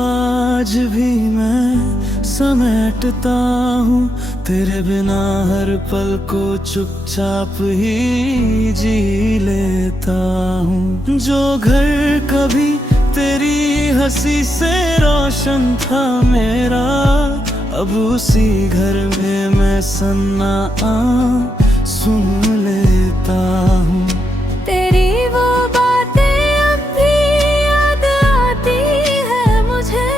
आज भी मैं समेटता हूँ, तेरे बिना हर पल को चुपचाप ही जी लेता हूँ। जो घर कभी तेरी हंसी से रोशन था मेरा, अब उसी घर में मैं सन्नाटा सुन लेता हूँ। तेरी वो बातें अब भी याद आती है मुझे,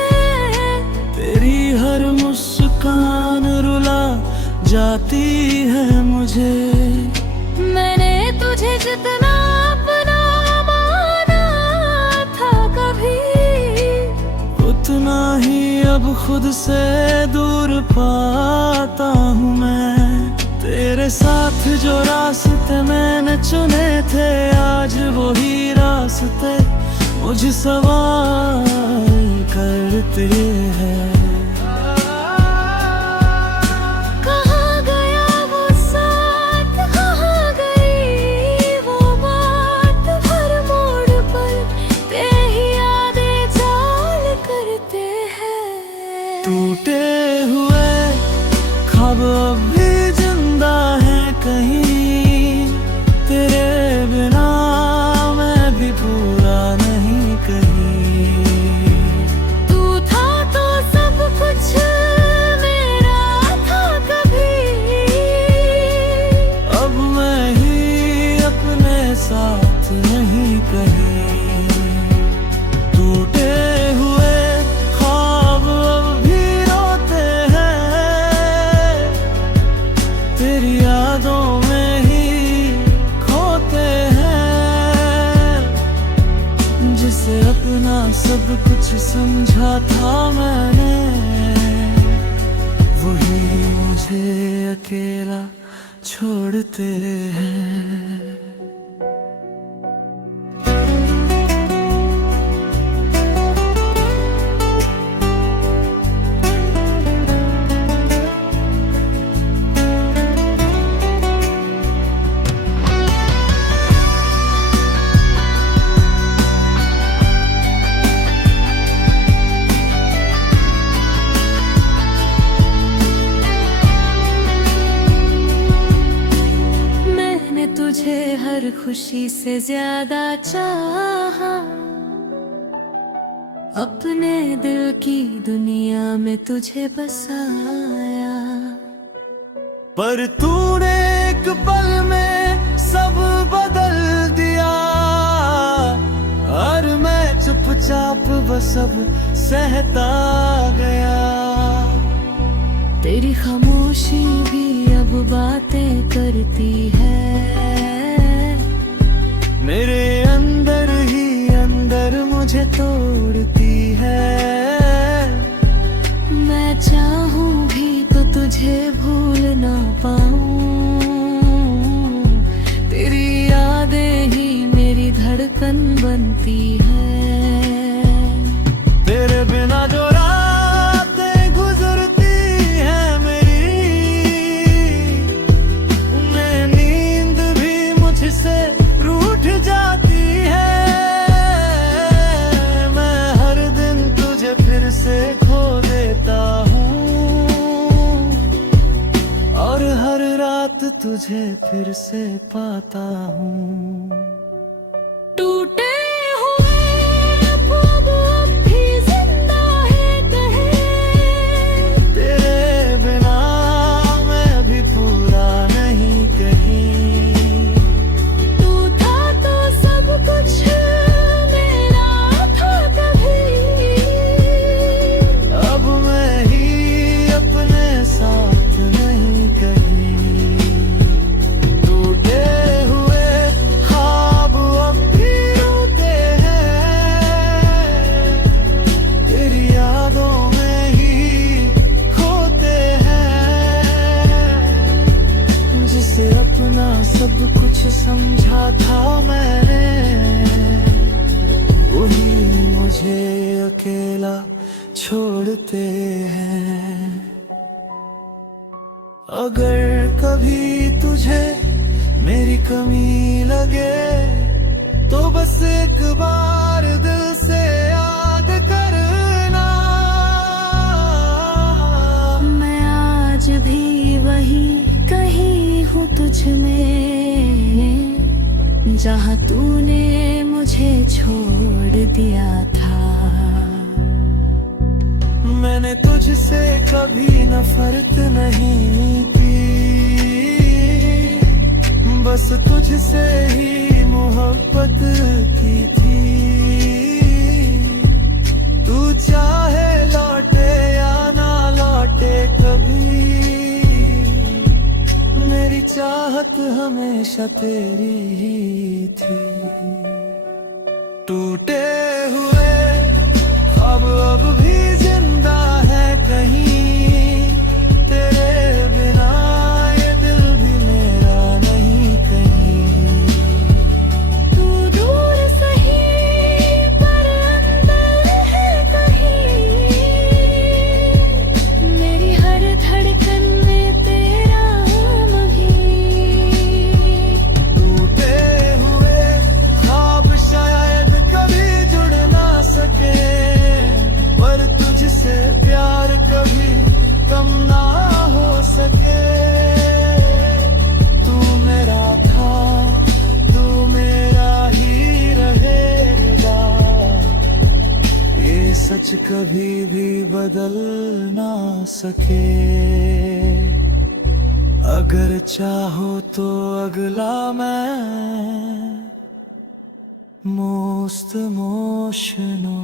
तेरी हर मुस्कान रुला जाती है मुझे। मैंने तुझे जितना अपना माना था कभी, उतना ही अब खुद से दूर पाता हूँ मैं। तेरे साथ जो रास्ते मैंने चुने थे, आज वही रास्ते मुझे सवाल करते हैं। कहाँ गया वो साथ, कहाँ गई वो बात, हर मोड़ पर तेरी यादें चाल करते हैं। टूटे हुए ख्वाब अब भी जिंदा है कहीं, तेरे बिना मैं भी पूरा नहीं कहीं। तू था तो सब कुछ मेरा था कभी, अब मैं ही अपने साथ नहीं कहीं। टूटे हुए ख्वाब अब भी रोते हैं, तेरी यादों में ही खोते हैं। जिसे अपना सब कुछ समझा था मैंने, वही मुझे अकेला छोड़ते हैं। तुझे हर खुशी से ज्यादा चाहा, अपने दिल की दुनिया में तुझे बसाया। पर तूने एक पल में सब बदल दिया, और मैं चुपचाप बस अब सहता गया। तेरी खामोशी भी अब बातें करती है, मेरे अंदर ही अंदर मुझे तोड़ती है। मैं चाहूं भी तो तुझे भूल ना पाऊं, तेरी यादें ही मेरी धड़कन बनती है। तेरे बिना जो रातें गुजरती हैं मेरी, उन्हें नींद भी मुझसे रूठ जाती है। मैं हर दिन तुझे फिर से खो देता हूँ, और हर रात तुझे फिर से पाता हूँ। टूटे हुए ख्वाब अब भी जिंदा है कहीं, तेरे बिना मैं भी पूरा नहीं कहीं। तू था तो सब कुछ मेरा था कभी, अब मैं ही अपने साथ नहीं कहीं। टूटे हुए ख्वाब अब भी रोते हैं, तेरी यादों में ही खोते हैं। जिसे अपना सब कुछ समझा था मैंने, वही मुझे अकेला छोड़ते हैं। अगर कभी तुझे मेरी कमी लगे, तो बस एक बार दिल से याद करना। जहाँ तूने मुझे छोड़ दिया था। मैंने तुझसे कभी नफरत नहीं की, बस तुझसे ही मोहब्बत की थी। तू चाहे लौटे या ना लौटे कभी, मेरी चाहत हमेशा तेरी ही थी। टूटे हुए अब भी जिंदा है कहीं, तेरे बिना ये दिल भी मेरा नहीं कहीं। तू दूर सही पर अंदर है कहीं, मेरी हर धड़कन में तेरा नाम ही। टूटे हुए ख्वाब शायद कभी जुड़ ना सके, पर तुझसे प्यार कभी कम ना हो सके। तू मेरा था, तू मेरा ही रहेगा, ये सच कभी भी बदल ना सके। अगर चाहो तो अगला मैं most emotional।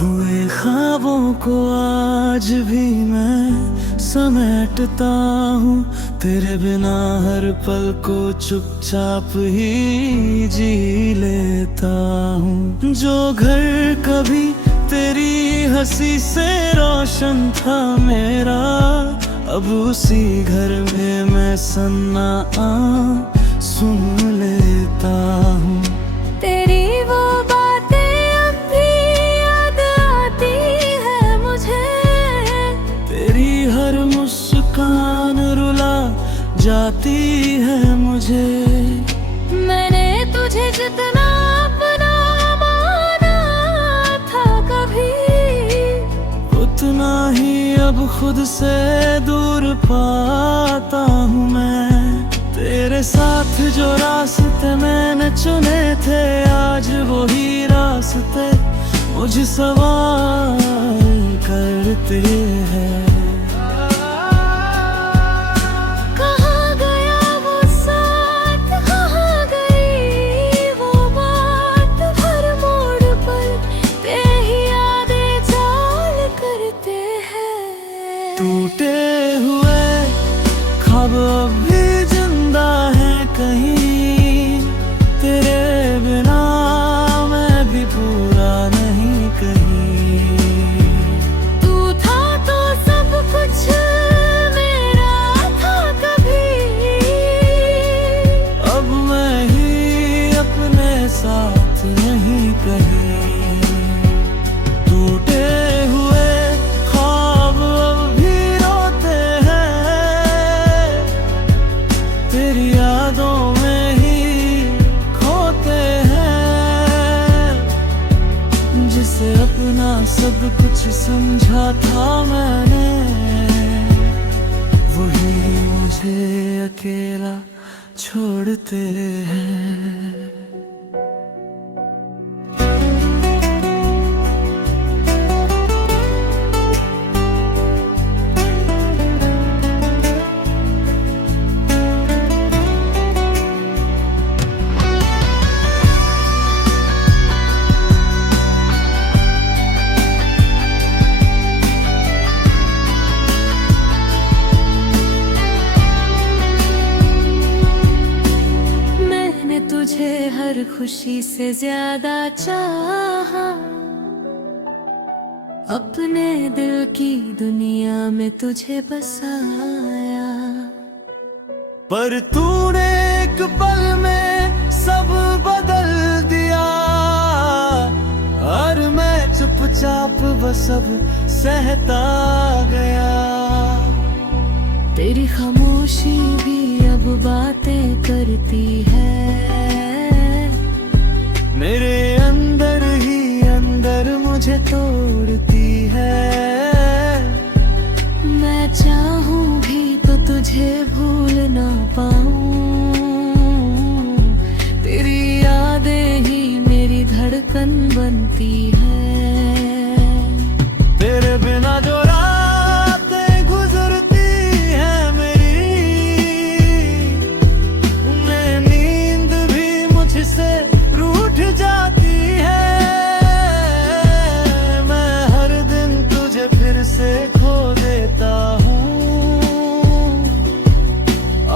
हुए ख्वाबों को आज भी मैं समेटता हूँ, तेरे बिना हर पल को चुपचाप ही जी लेता हूँ। जो घर कभी तेरी हंसी से रोशन था मेरा, अब उसी घर में मैं सन्नाटा सुन लेता हूँ। तेरी वो बातें अब भी याद आती है मुझे, तेरी हर मुस्कान रुला जाती है मुझे। मैंने तुझे जितना अपना माना था कभी, उतना ही अब खुद से दूर पाता हूँ मैं। तेरे साथ जो रास्ते मैंने चुने थे, आज वही रास्ते मुझे सवाल करते हैं। कहाँ गया वो साथ, कहाँ गई वो बात, हर मोड़ पर तेरी यादें चाल करते हैं। टूटे हुए ख्वाब अब भी जिंदा है कहीं, तेरे बिना मैं भी पूरा नहीं कहीं। तू था तो सब कुछ मेरा था कभी, अब मैं ही अपने साथ नहीं कहीं। टूटे हुए ख्वाब अब भी रोते हैं, तेरी यादों में ही खोते हैं। जिसे अपना सब कुछ समझा था मैंने, वही मुझे अकेला छोड़ते हैं। खुशी से ज्यादा चाहा, अपने दिल की दुनिया में तुझे बसाया। पर तूने एक पल में सब बदल दिया, और मैं चुपचाप बस अब सहता गया। तेरी खामोशी भी अब बातें करती है, मेरे अंदर ही अंदर मुझे तोड़ती है। मैं चाहूं भी तो तुझे भूल ना पाऊं, तेरी यादें ही मेरी धड़कन बनती है। तेरे बिना जो रातें गुजरती हैं मेरी, उन्हें नींद भी मुझसे रूठ जाती है। मैं हर दिन तुझे फिर से खो देता हूँ,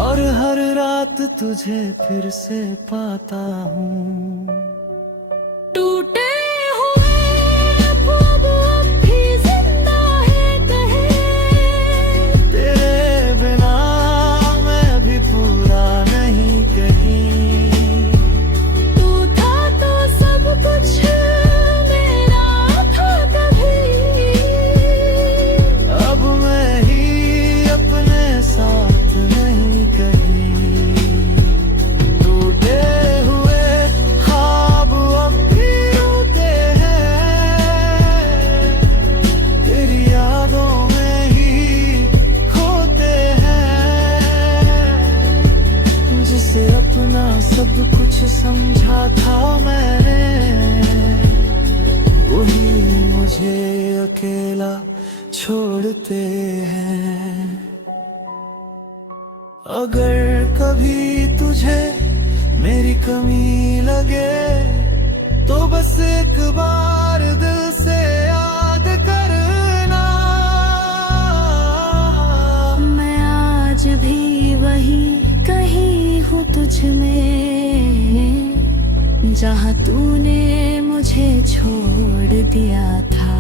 और हर रात तुझे फिर से पाता हूँ। टूटे हुए ख्वाब अब भी जिंदा है कहीं, तेरे बिना मैं भी पूरा नहीं कहीं। तू था तो सब कुछ मेरा था कभी, अब मैं ही अपने साथ नहीं कहीं। टूटे हुए ख्वाब अब भी रोते हैं, तेरी यादों में ही खोते हैं। जिसे अपना सब कुछ समझा था मैंने, वही मुझे अकेला छोड़ते हैं। अगर कभी तुझे मेरी कमी लगे, तो बस एक बार दिल से याद करना। मैं आज भी वही कहीं हूँ तुझ में, जहाँ तूने मुझे छोड़ दिया था।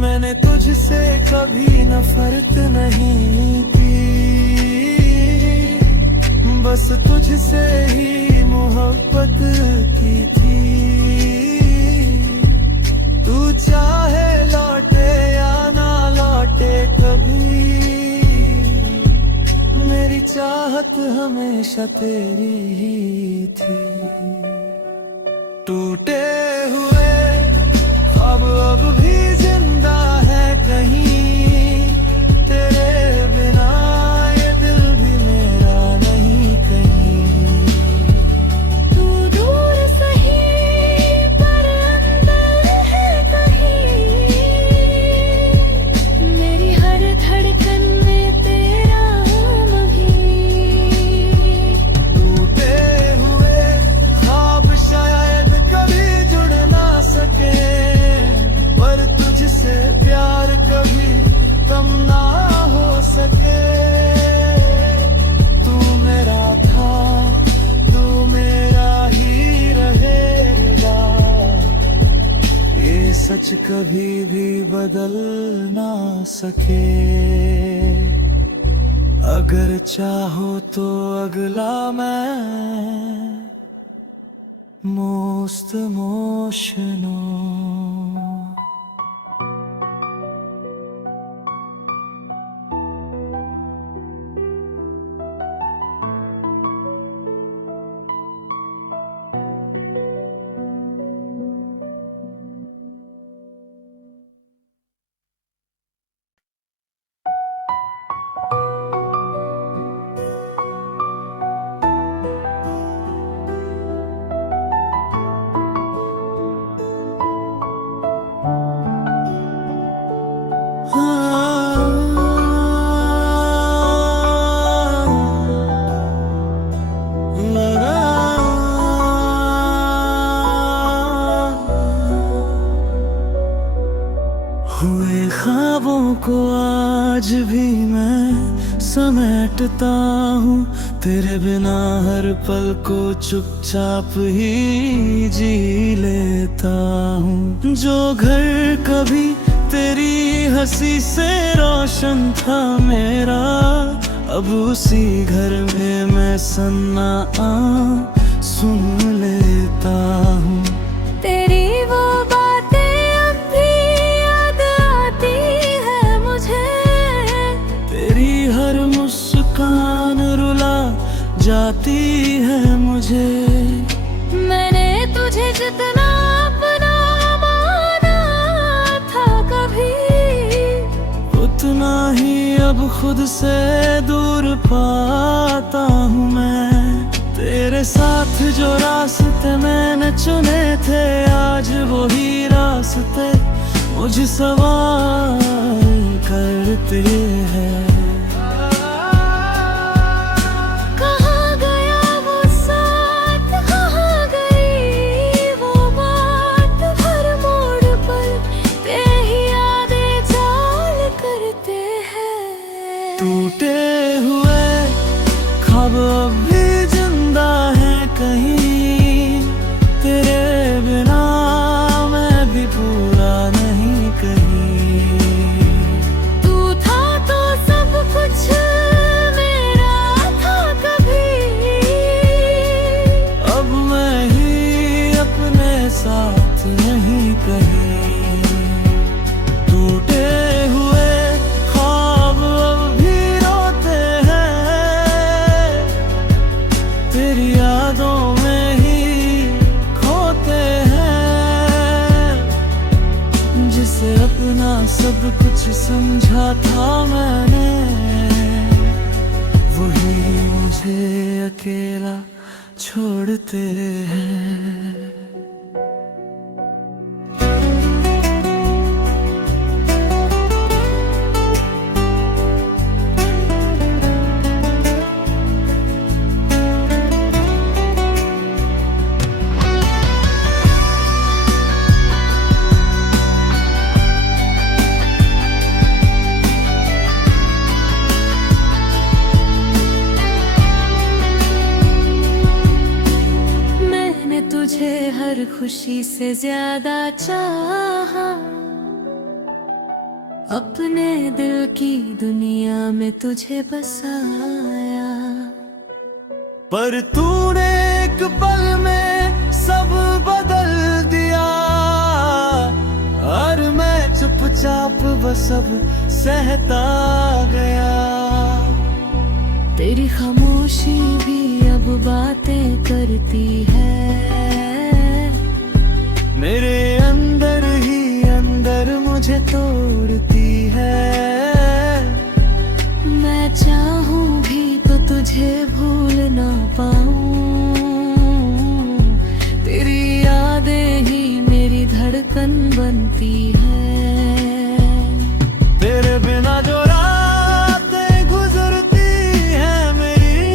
मैंने तुझसे कभी नफरत नहीं की, बस तुझसे ही मोहब्बत की थी। तू चाहे लौटे या ना लौटे कभी, मेरी चाहत हमेशा तेरी ही थी। टूटे हुए ख्वाब अब भी जिंदा है कहीं, तेरे बिना ये दिल भी मेरा नहीं कहीं। तू दूर सही पर अंदर है कहीं, मेरी हर धड़कन में तेरा नाम भी। टूटे हुए ख्वाब शायद कभी जुड़ ना सके, पर तुझसे प्यार कभी कम ना हो सके। तू मेरा था, तू मेरा ही रहेगा, ये सच कभी भी बदल ना सके। अगर चाहो तो अगला मैं most emotional. हुए ख्वाबों को आज भी मैं समेटता हूँ, तेरे बिना हर पल को चुपचाप ही जी लेता हूँ। जो घर कभी तेरी हंसी से रोशन था मेरा, अब उसी घर में मैं सन्नाटा सुन लेता हूँ। तेरी वो बातें अब भी याद आती है मुझे, तेरी हर मुस्कान रुला जाती है मुझे। मैंने तुझे जितना अपना माना था कभी, उतना ही अब खुद से दूर पाता हूँ मैं। तेरे साथ जो रास्ते मैंने चुने थे, आज वही रास्ते मुझे सवाल करते हैं। कहाँ गया वो साथ, कहाँ गई वो बात, हर मोड़ पर तेरी यादें चाल करते हैं। टूटे हुए ख्वाब अब भी जिंदा है कहीं, तेरे बिना मैं भी पूरा नहीं कहीं। तू था तो सब कुछ मेरा था कभी, अब मैं ही अपने साथ नहीं कहीं। टूटे हुए ख्वाब अब भी रोते हैं, तेरी यादों में ही खोते हैं। जिसे अपना सब कुछ समझा था मैंने, वही मुझे अकेला छोड़ते हैं। तुझे हर खुशी से ज्यादा चाहा, अपने दिल की दुनिया में तुझे बसाया। पर तूने एक पल में सब बदल दिया, और मैं चुपचाप बस अब सहता गया। तेरी खामोशी भी अब बातें करती है, मेरे अंदर ही अंदर मुझे तोड़ती है। मैं चाहूं भी तो तुझे भूल ना पाऊं, तेरी यादें ही मेरी धड़कन बनती है। तेरे बिना जो रातें गुजरती हैं मेरी,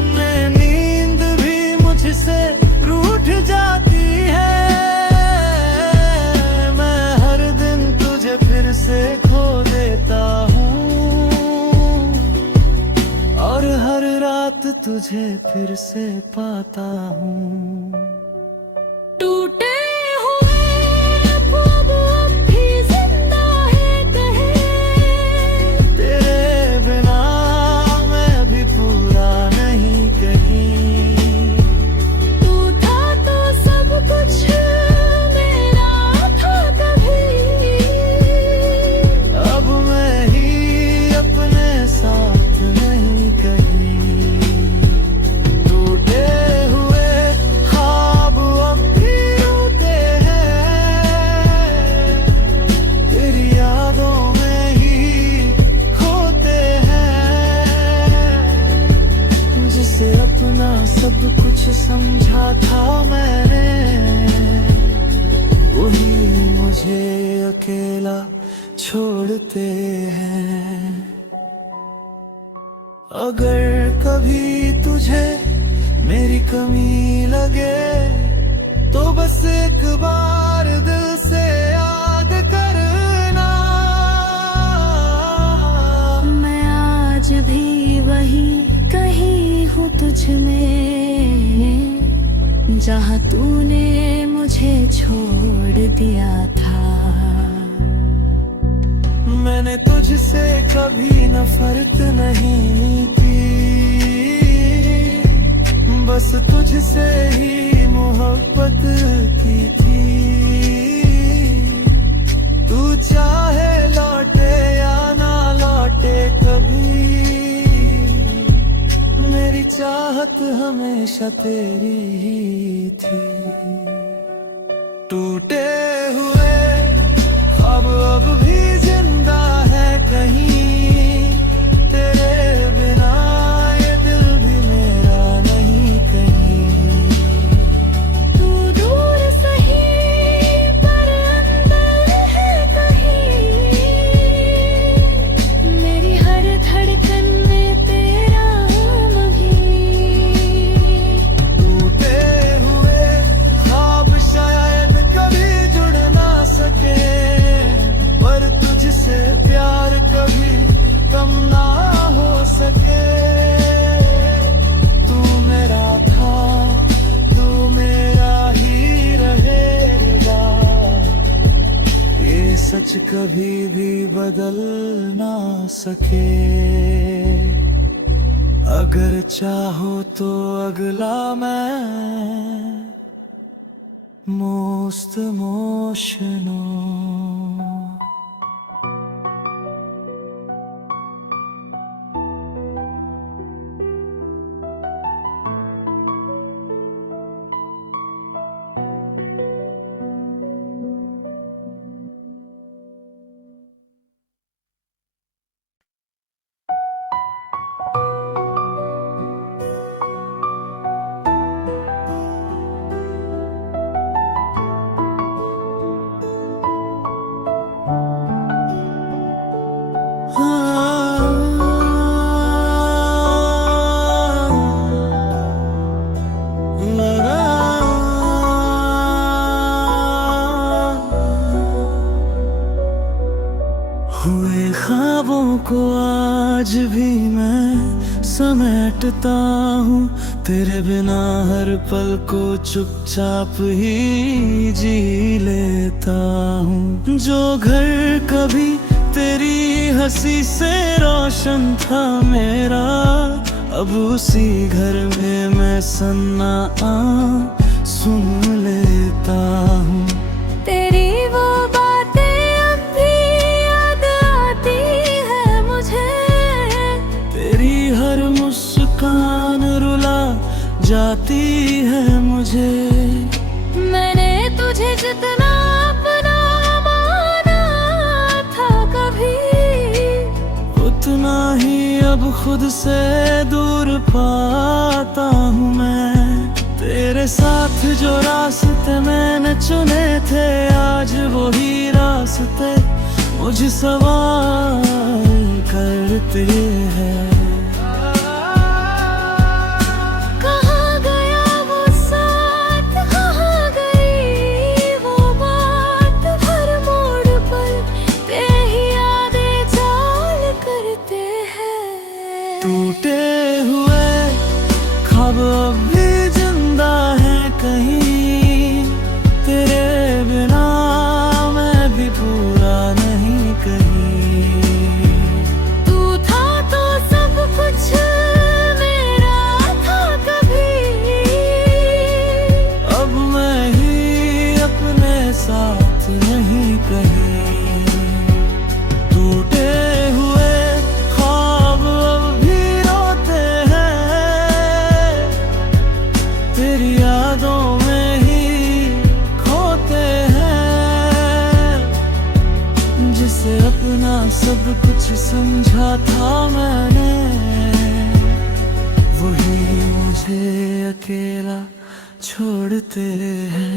उन्हें नींद भी मुझसे रूठ जाती है। मैं हर दिन तुझे फिर से खो देता हूँ, और हर रात तुझे फिर से पाता हूँ। टूटे हुए ख्वाब अब भी जिंदा है कहीं, तेरे बिना मैं भी पूरा नहीं कहीं। तू था तो सब कुछ मेरा था कभी, अब मैं ही अपने साथ नहीं कहीं। टूटे हुए ख्वाब अब भी रोते हैं, तेरी यादों में ही खोते हैं। जिसे अपना सब कुछ समझा था मैंने, वही मुझे अकेला छोड़ते हैं। अगर कभी तुझे मेरी कमी लगे, तो बस एक बार दिल से याद करना। मैं आज भी मुझ में, जहाँ तूने मुझे छोड़ दिया था। मैंने तुझसे कभी नफरत नहीं की, बस तुझसे ही मोहब्बत की थी। तू चाहे लौटे या ना लौटे कभी, मेरी चाहत हमेशा तेरी ही थी। टूटे हुए ख्वाब अब भी जिंदा है कहीं, तेरे बिना ये दिल भी मेरा नहीं कहीं। तू दूर सही पर अंदर है कहीं, मेरी हर धड़कन में तेरा नाम भी। टूटे हुए ख्वाब शायद कभी जुड़ ना सके, पर तुझसे प्यार कभी कम ना हो सके। तू मेरा था, तू मेरा ही रहेगा, ये सच कभी भी बदल ना सके। अगर चाहो तो अगला मैं most emotional। हुए ख्वाबों को आज भी मैं समेटता हूँ, तेरे बिना हर पल को चुपचाप ही जी लेता हूँ। जो घर कभी तेरी हंसी से रोशन था मेरा, अब उसी घर में मैं सन्नाटा सुन लेता हूँ। तेरी वो बातें अब भी याद आती है मुझे, तेरी हर मुस्कान रुला जाती है मुझे। मैंने तुझे जितना अपना माना था कभी, उतना ही अब खुद से दूर पाता हूँ मैं। तेरे साथ जो रास्ते मैंने चुने थे, आज वही रास्ते मुझे सवाल करते हैं। कहाँ गया वो साथ, कहाँ गई वो बात, हर मोड़ पर तेरी यादें चाल करते हैं। टूटे हुए ख्वाब अब भी जिंदा है कहीं, तेरे बिना मैं भी पूरा नहीं कहीं। तू था तो सब कुछ मेरा था कभी, अब मैं ही अपने साथ नहीं कहीं। टूटे हुए ख्वाब अब भी रोते हैं, तेरी यादों में ही खोते हैं। जिसे अपना सब कुछ समझा था मैंने, वही मुझे अकेला छोड़ते हैं।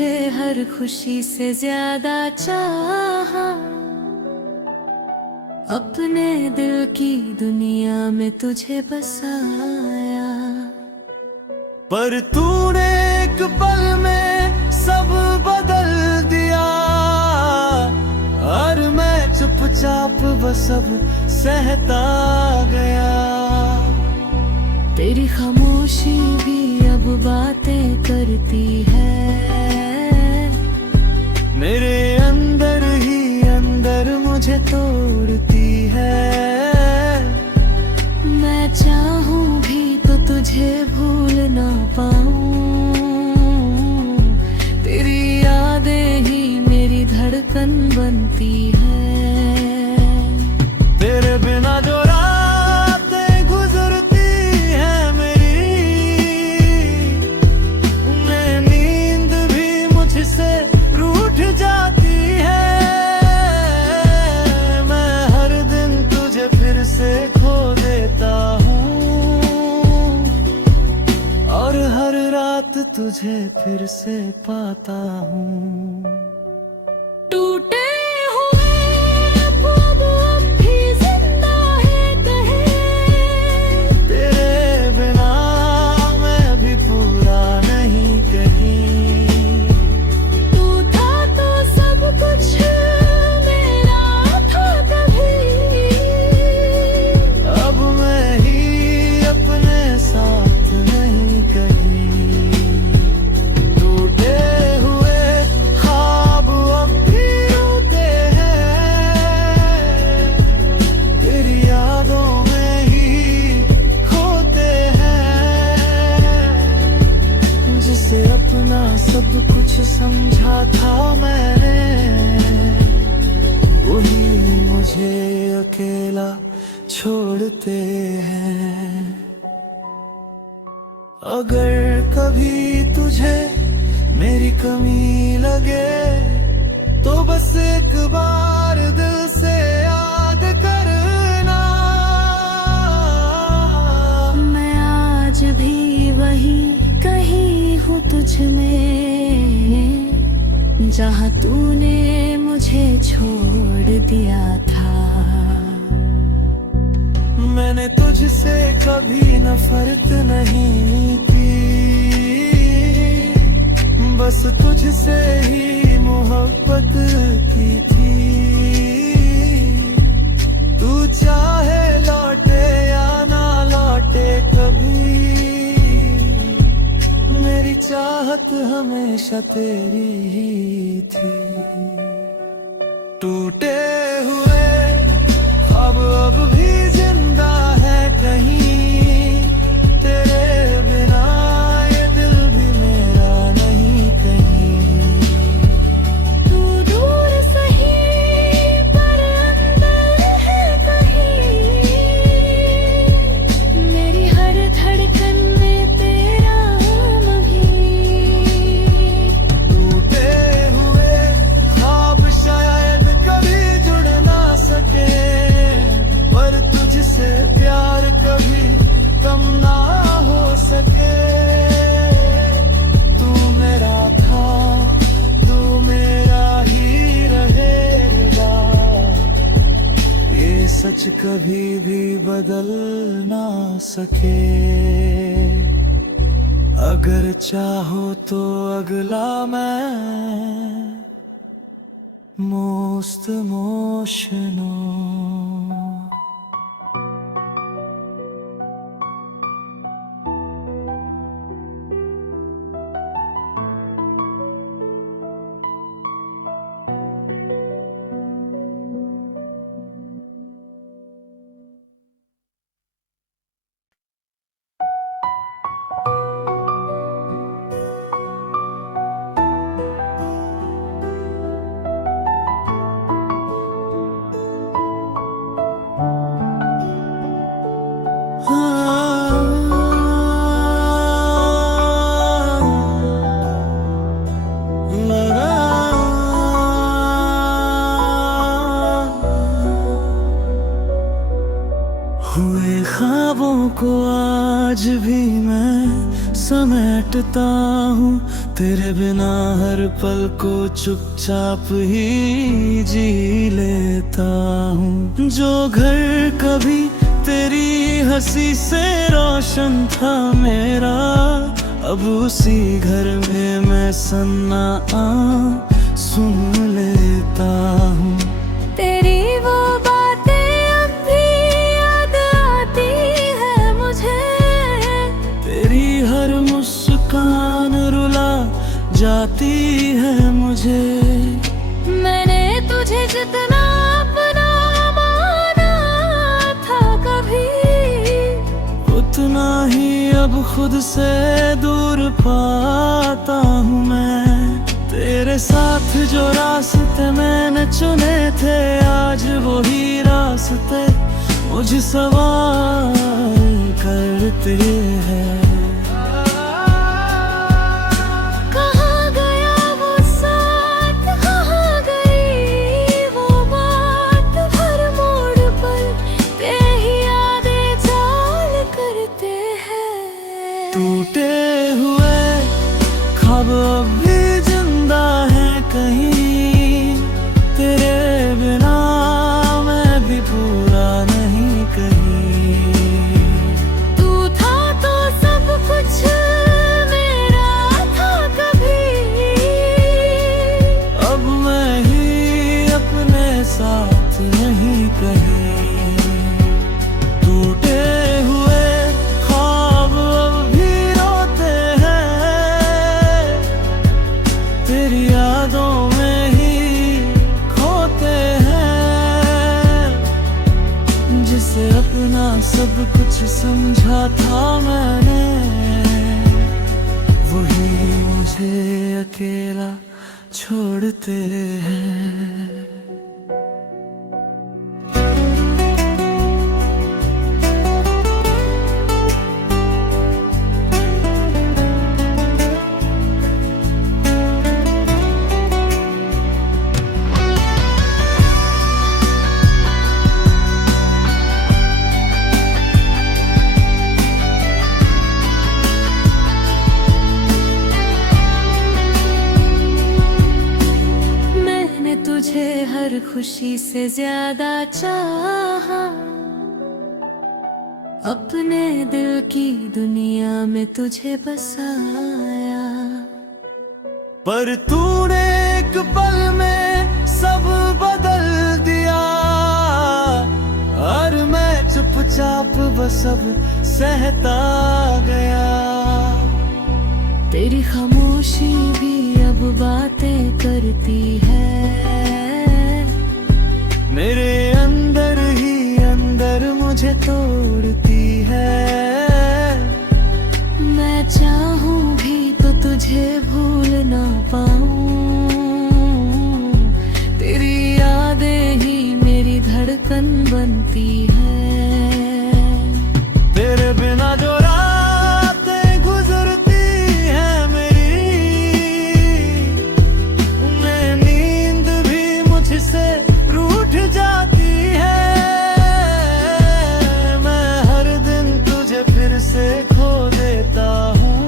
तुझे हर खुशी से ज्यादा चाहा, अपने दिल की दुनिया में तुझे बसाया। पर तूने एक पल में सब बदल दिया, और मैं चुपचाप बस अब सहता गया। तेरी खामोशी भी अब बातें करती है, मेरे अंदर ही अंदर मुझे तोड़ती है। मैं चाहूं भी तो तुझे भूल ना पाऊं, तेरी यादें ही मेरी धड़कन बनती है। तेरे बिना जो रातें गुजरती हैं मेरी, उन्हें नींद भी मुझसे रूठ जाती है। मैं हर दिन तुझे फिर से खो देता हूँ, और हर रात तुझे फिर से पाता हूँ। टूटे हुए ख्वाब अब भी जिंदा है कहे, तेरे बिना मैं भी पूरा नहीं कहीं। तू था तो सब कुछ मेरा था कभी, अब मैं ही अपने साथ नहीं कहीं। टूटे हुए ख्वाब अब भी रोते हैं, तेरी यादों में ही खोते हैं। जिसे अपना सब कुछ समझा था मैंने, वही मुझे अकेला छोड़ते हैं। अगर कभी तुझे मेरी कमी लगे, तो बस एक बार दिल से याद करना। मैं आज भी वही कहीं हूँ तुझ में, जहाँ तूने मुझे छोड़ दिया था। मैंने तुझसे कभी नफरत नहीं की, बस तुझसे ही मोहब्बत की थी। तू चाहे लौटे या ना लौटे कभी, मेरी चाहत हमेशा तेरी ही थी। टूटे हुए अब भी जिंदा है कहीं, तेरे बिना ये दिल भी मेरा नहीं कहीं। तू दूर सही पर अंदर है कहीं, मेरी हर धड़कन में तेरा मही। टूटे हुए ख्वाब शायद कभी जुड़ ना सके, पर तुझसे प्यार कभी कम ना हो सके। तू मेरा था, तू मेरा ही रहेगा, ये सच कभी भी बदल ना सके। अगर चाहो तो अगला मैं मोस्ट इमोशनल। ख्वाबों को आज भी मैं समेटता हूँ तेरे बिना हर पल को चुपचाप ही जी लेता हूँ। जो घर कभी तेरी हंसी से रोशन था मेरा, अब उसी घर में मैं सन्नाटा सुन लेता हूँ। तेरी वो बातें अब भी याद आती है मुझे, तेरी हर मुस्कान रुला जाती है मुझे। मैंने तुझे जितना अपना माना था कभी, उतना ही अब खुद से दूर पाता हूँ मैं। तेरे साथ जो रास्ते मैंने चुने थे, आज वही रास्ते मुझे सवाल करते हैं। कहाँ गया वो साथ, कहाँ गई वो बात, हर मोड़ पर तेरी यादें चाल करते हैं। टूटे हुए ख्वाब अब भी जिंदा है कहीं, तेरे बिना मैं भी पूरा नहीं कहीं। तू था तो सब कुछ मेरा था कभी, अब मैं ही अपने साथ नहीं कहीं। टूटे हुए ख्वाब अब भी रोते हैं, तेरी यादों में ही खोते हैं। जिसे अपना सब कुछ समझा था मैंने, वही मुझे अकेला छोड़ते हैं। तुझे हर खुशी से ज्यादा चाहा, अपने दिल की दुनिया में तुझे बसाया। पर तूने एक पल में सब बदल दिया, और मैं चुपचाप बस अब सहता गया। तेरी खामोशी भी अब बातें करती है, मेरे अंदर ही अंदर मुझे तोड़ती है। मैं चाहूं भी तो तुझे भूल ना पाऊं, तेरी यादें ही मेरी धड़कन बनती है। तेरे बिना जो रातें गुजरती हैं मेरी, उनमें नींद भी मुझसे रूठ जाती है। मैं हर दिन तुझे फिर से खो देता हूँ,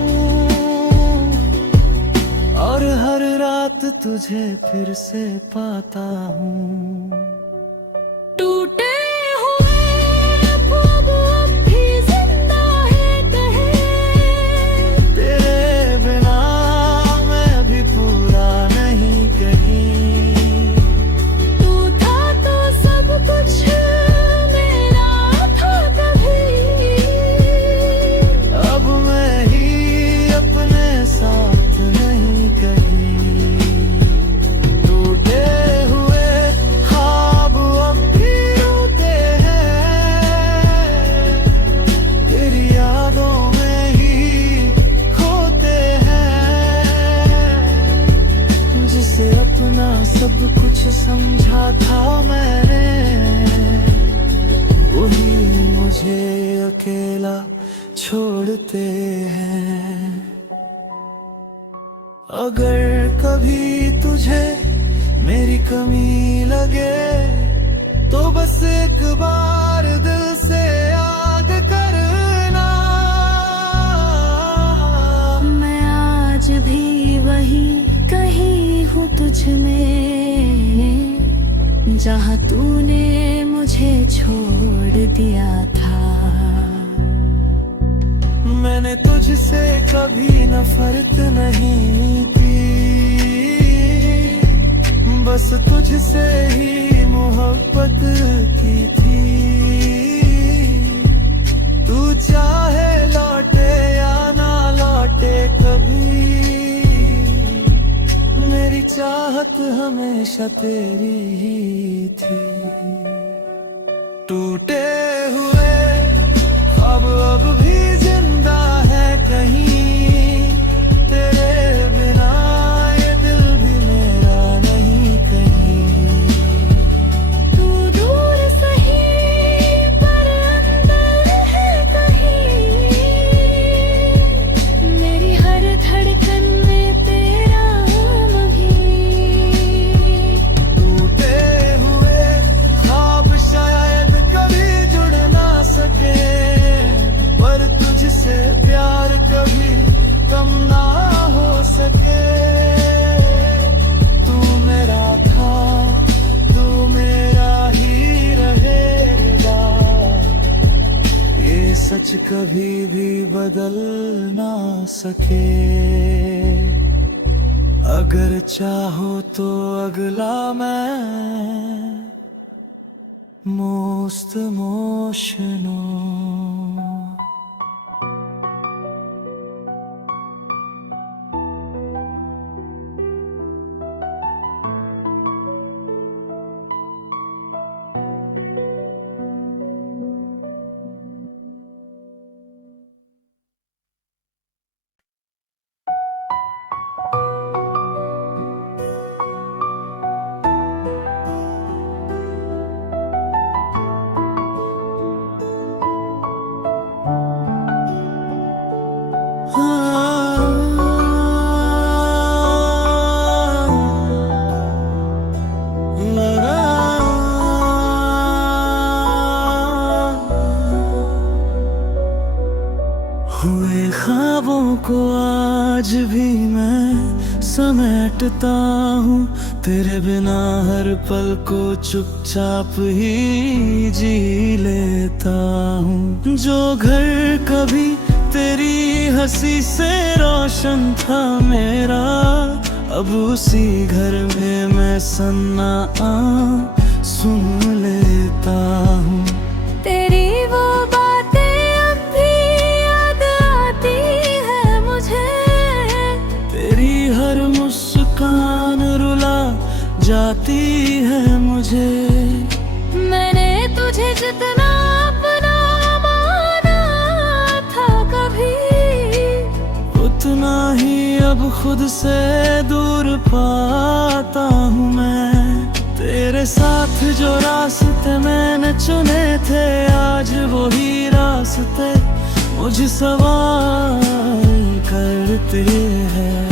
और हर रात तुझे फिर से पाता हूँ। टूटे हुए ख्वाब अब भी जिंदा है कहीं, तेरे बिना मैं भी पूरा नहीं कहीं। तू था तो सब कुछ मेरा था कभी, अब मैं ही अपने साथ नहीं कहीं। टूटे हुए ख्वाब अब भी रोते हैं, तेरी यादों में ही खोते हैं। जिसे अपना सब कुछ समझा था मैंने, वही मुझे अकेला छोड़ते हैं। अगर कभी तुझे मेरी कमी लगे, तो बस एक बार दिल से याद करना। मैं आज भी मुझ में, जहाँ तूने मुझे छोड़ दिया था। मैंने तुझसे कभी नफरत नहीं की, बस तुझसे ही मोहब्बत की थी। तू चाहे लौटे या ना लौटे कभी, मेरी चाहत हमेशा तेरी ही थी। टूटे हुए अब भी जिंदा है कहीं, तेरे बिना ये दिल भी मेरा नहीं कहीं। तू दूर सही पर अंदर है कहीं, मेरी हर धड़कन में तेरा नाम ही। टूटे हुए ख्वाब शायद कभी जुड़ ना सके, पर तुझसे प्यार कभी कम ना हो सके। तू मेरा था, तू मेरा ही रहेगा, ये सच कभी भी बदल ना सके। अगर चाहो तो अगला मैं most emotional। हुए ख्वाबों को आज भी मैं समेटता हूँ, तेरे बिना हर पल को चुपचाप ही जी लेता हूँ। जो घर कभी तेरी हंसी से रोशन था मेरा, अब उसी घर में मैं सन्नाटा सुन लेता हूँ। तेरी वो बातें अब भी याद आती है मुझे, तेरी हर मुस्कान रुला जाती है मुझे। मैंने तुझे जितना अपना माना था कभी, उतना ही अब खुद से दूर पाता हूँ मैं। तेरे साथ जो रास्ते मैंने चुने थे, आज वही रास्ते मुझे सवाल करते हैं।